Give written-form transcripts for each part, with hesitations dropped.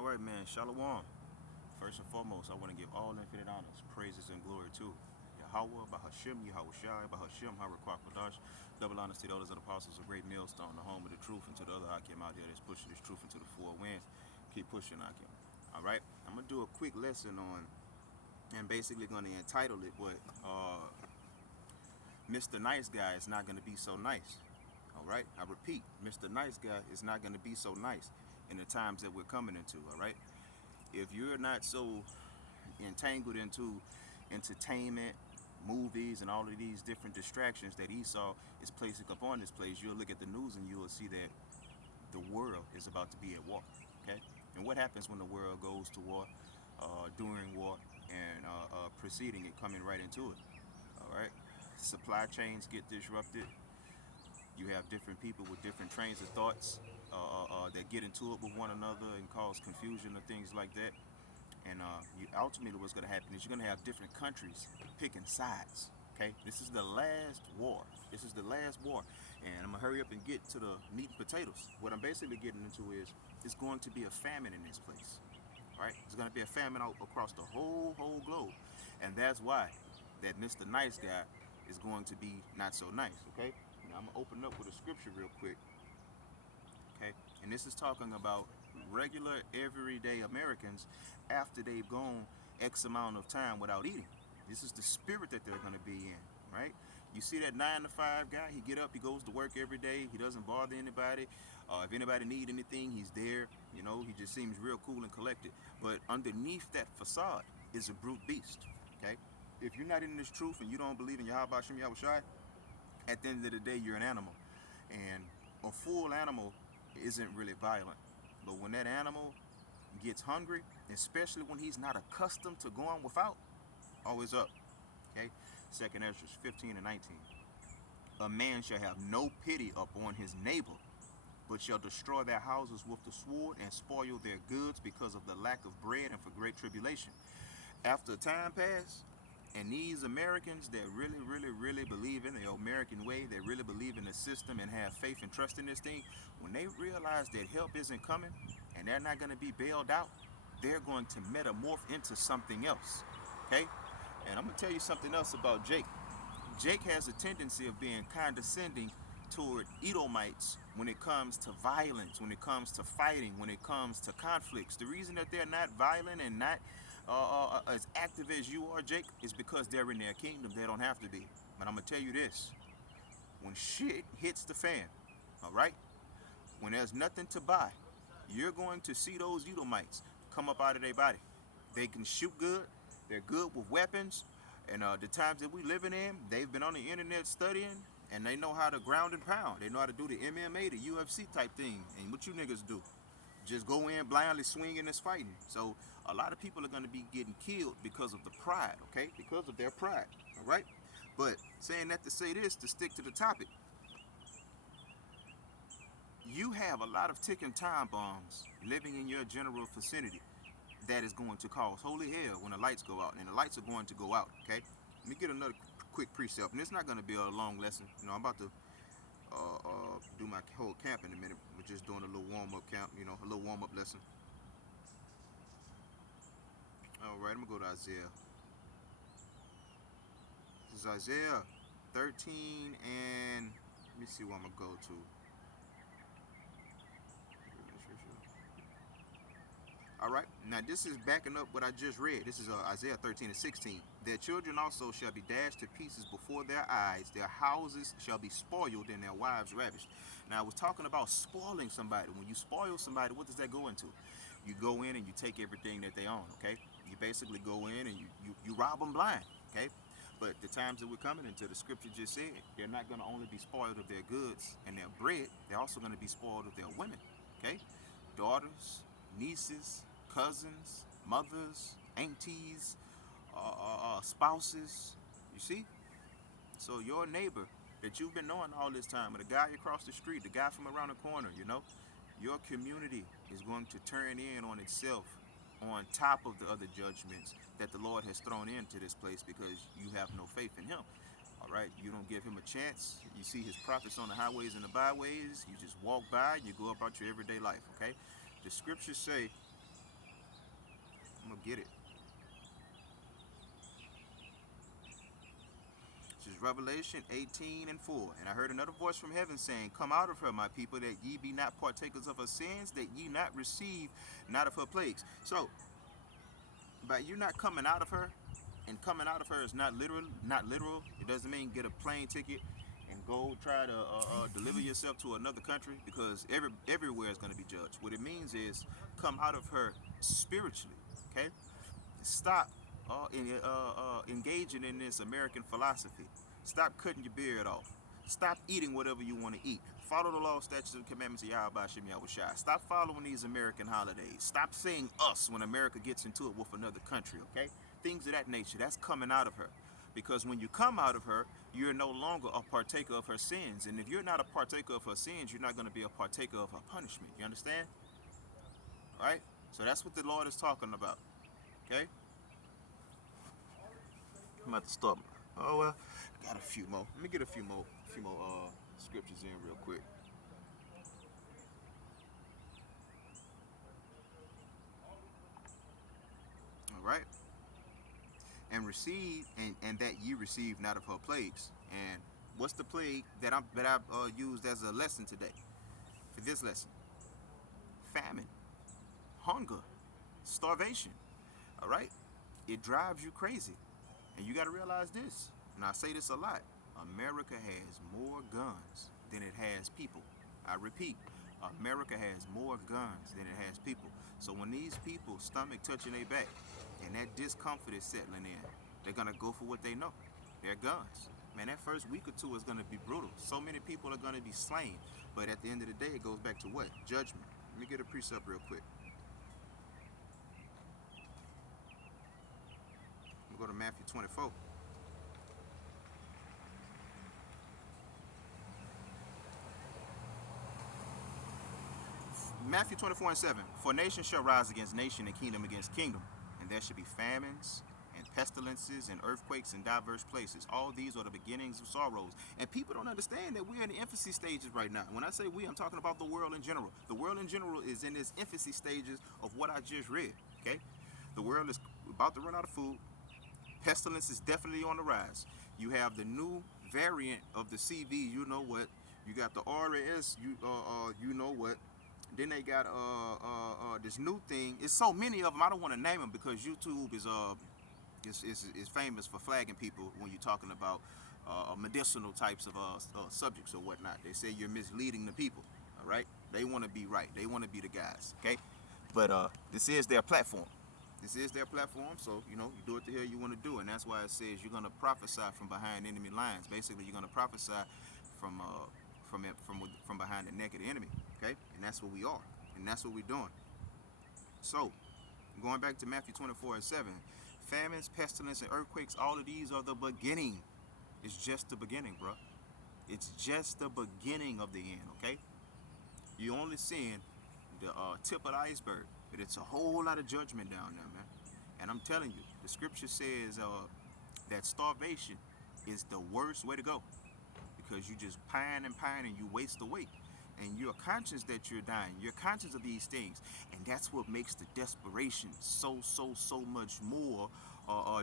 All right, man. Shalom. First and foremost, I want to give all infinite honors, praises, and glory to Yahweh, Bahashim, Yahweh Shai, Bahashim, Harakwa Kodash. Double honors to the elders and apostles of Great Millstone, the home of the truth, and to the other Hakim out there that's pushing this truth into the four winds. Keep pushing, Hakim. All right, I'm going to do a quick lesson on, and basically going to entitle it what Mr. Nice Guy is not going to be so nice. All right, I repeat, Mr. Nice Guy is not going to be so nice in the times that we're coming into. All right, if you're not so entangled into entertainment, movies, and all of these different distractions that Esau is placing upon this place, you'll look at the news and you will see that the world is about to be at war. Okay, and what happens when the world goes to war, during war, and preceding it, coming right into it? All right, supply chains get disrupted. You have different people with different trains of thoughts that get into it with one another and cause confusion or things like that. And ultimately, what's going to happen is you're going to have different countries picking sides. Okay, this is the last war. This is the last war, and I'm gonna hurry up and get to the meat and potatoes. What I'm basically getting into is it's going to be a famine in this place. All right, it's going to be a famine out across the whole globe, and that's why that Mr. Nice Guy is going to be not so nice. Okay, now I'm gonna open up with a scripture real quick. Okay, and this is talking about regular everyday Americans after they've gone X amount of time without eating. This is the spirit that they're going to be in, right? You see that 9 to 5 guy, he get up, he goes to work every day, he doesn't bother anybody. If anybody need anything, he's there. You know, he just seems real cool and collected. But underneath that facade is a brute beast, okay? If you're not in this truth and you don't believe in Yahweh Shem Yahweh Shai, at the end of the day, you're an animal. And a full animal isn't really violent. But when that animal gets hungry, especially when he's not accustomed to going without, always up. Okay? Second Ezra 15 and 19. A man shall have no pity upon his neighbor, but shall destroy their houses with the sword and spoil their goods because of the lack of bread and for great tribulation. After time pass, and these Americans that really believe in the American way, that really believe in the system and have faith and trust in this thing, when they realize that help isn't coming and they're not going to be bailed out, they're going to metamorph into something else. Okay? And I'm going to tell you something else about Jake. Jake has a tendency of being condescending toward Edomites when it comes to violence, when it comes to fighting, when it comes to conflicts. The reason that they're not violent and not as active as you are, Jake, is because they're in their kingdom. They don't have to be. But I'm going to tell you this. When shit hits the fan, all right, when there's nothing to buy, you're going to see those Edomites come up out of their body. They can shoot good. They're good with weapons. And the times that we living in, they've been on the internet studying, and they know how to ground and pound. They know how to do the MMA, the UFC type thing. And what you niggas do? Just go in blindly swinging and fighting. So a lot of people are going to be getting killed because of the pride, okay? Because of their pride, all right? But saying that to say this, to stick to the topic, you have a lot of ticking time bombs living in your general vicinity that is going to cause holy hell when the lights go out, and the lights are going to go out, okay? Let me get another quick precept, and it's not going to be a long lesson. You know, I'm about to do my whole camp in a minute. We're just doing a little warm-up camp, you know, a little warm-up lesson. All right, I'm going to go to Isaiah. This is Isaiah 13, and let me see what I'm going to go to. All right, now this is backing up what I just read. This is Isaiah 13 and 16. Their children also shall be dashed to pieces before their eyes. Their houses shall be spoiled and their wives ravished. Now I was talking about spoiling somebody. When you spoil somebody, what does that go into? You go in and you take everything that they own, okay? You basically go in and you rob them blind, okay? But the times that we're coming into, the scripture just said, they're not going to only be spoiled of their goods and their bread, they're also going to be spoiled of their women, okay? Daughters, nieces, cousins, mothers, aunties, spouses. You see? So your neighbor that you've been knowing all this time, or the guy across the street, the guy from around the corner, you know, your community is going to turn in on itself on top of the other judgments that the Lord has thrown into this place because you have no faith in him. All right, you don't give him a chance. You see his prophets on the highways and the byways. You just walk by, you go about your everyday life, okay? The scriptures say gonna get it. This is Revelation 18:4. And I heard another voice from heaven saying, Come out of her, my people, that ye be not partakers of her sins, that ye not receive not of her plagues. So, by you not coming out of her, and coming out of her is not literal. Not literal. It doesn't mean get a plane ticket and go try to deliver yourself to another country, because everywhere is going to be judged. What it means is come out of her spiritually. Okay, stop engaging in this American philosophy. Stop cutting your beard off. Stop eating whatever you want to eat. Follow the law, statutes, and commandments of Yahweh Shem Yahushua. Stop following these American holidays. Stop saying us when America gets into it with another country, okay? Things of that nature. That's coming out of her. Because when you come out of her, you're no longer a partaker of her sins. And if you're not a partaker of her sins, you're not going to be a partaker of her punishment. You understand? All right? So that's what the Lord is talking about. Okay? I'm about to stop. Oh, well, I got a few more. Let me get a few more scriptures in real quick. All right. And receive, and that ye receive not of her plagues. And what's the plague that I've used as a lesson today for this lesson? Famine, hunger, starvation. All right. It drives you crazy, and you got to realize this. And I say this a lot. America has more guns than it has people. I repeat, America has more guns than it has people. So when these people stomach touching their back and that discomfort is settling in, they're gonna go for what they know. Their guns. Man, that first week or two is gonna be brutal. So many people are gonna be slain. But at the end of the day, it goes back to what? Judgment. Let me get a precept real quick. We'll go to Matthew 24. Matthew 24:7. For nation shall rise against nation, and kingdom against kingdom. And there shall be famines and pestilences and earthquakes in diverse places. All these are the beginnings of sorrows. And people don't understand that we're in the infancy stages right now. When I say we, I'm talking about the world in general. The world in general is in its infancy stages of what I just read. Okay? The world is about to run out of food. Pestilence is definitely on the rise. You have the new variant of the CV, you know what. You got the RAS, you know what. Then they got this new thing. It's so many of them. I don't want to name them because YouTube is famous for flagging people when you're talking about medicinal types of subjects or whatnot. They say you're misleading the people. All right, they want to be right. They want to be the guys. Okay, but this is their platform. This is their platform. So you do what the hell you want to do, and that's why it says you're gonna prophesy from behind enemy lines. Basically, you're gonna prophesy from behind the neck of the enemy. Okay, and that's what we are, and that's what we're doing. So, going back to Matthew 24:7, famines, pestilence, and earthquakes, all of these are the beginning. It's just the beginning, bro. It's just the beginning of the end, okay? You're only seeing the tip of the iceberg, but it's a whole lot of judgment down there, man. And I'm telling you, the scripture says that starvation is the worst way to go, because you just pine and you waste away. And you're conscious that you're dying. You're conscious of these things. And that's what makes the desperation so much more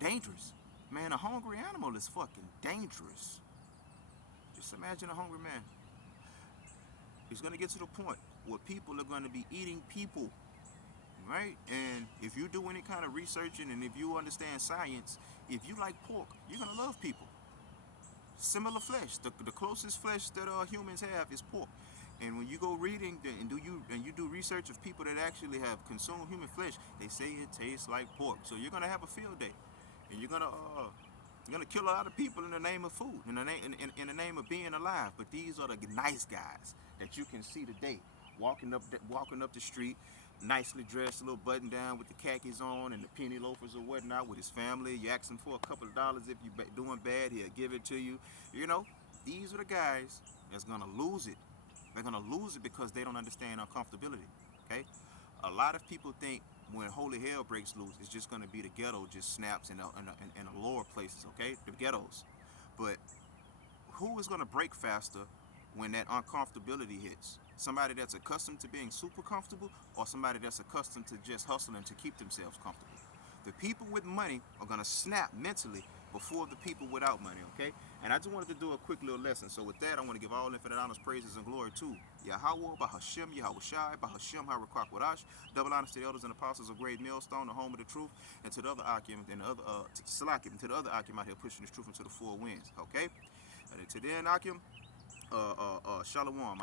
dangerous. Man, a hungry animal is fucking dangerous. Just imagine a hungry man. It's going to get to the point where people are going to be eating people. Right? And if you do any kind of researching and if you understand science, if you like pork, you're going to love people. Similar flesh. The closest flesh that humans have is pork. And when you go reading and you do research of people that actually have consumed human flesh, they say it tastes like pork. So you're gonna have a field day, and you're gonna kill a lot of people in the name of food, in the name of being alive. But these are the nice guys that you can see today, walking up the street, nicely dressed, a little button down with the khakis on and the penny loafers or whatnot with his family. You ask him for a couple of dollars if you're doing bad, he'll give it to you. These are the guys that's gonna lose it. They're going to lose it because they don't understand uncomfortability, okay? A lot of people think when holy hell breaks loose, it's just going to be the ghetto just snaps in the lower places, okay? The ghettos. But who is going to break faster when that uncomfortability hits? Somebody that's accustomed to being super comfortable, or somebody that's accustomed to just hustling to keep themselves comfortable? The people with money are gonna snap mentally before the people without money, okay? And I just wanted to do a quick little lesson. So with that, I want to give all infinite honors, praises, and glory to Yahweh, Bahashem, Yahushai, Bahashem, Harakak Wadash, double honors to the elders and apostles of Great Millstone, the home of the truth, and to the other Akim, and the other Salakim, to the other Akim out here pushing this truth into the four winds, okay? And to the end Akim, Shalom,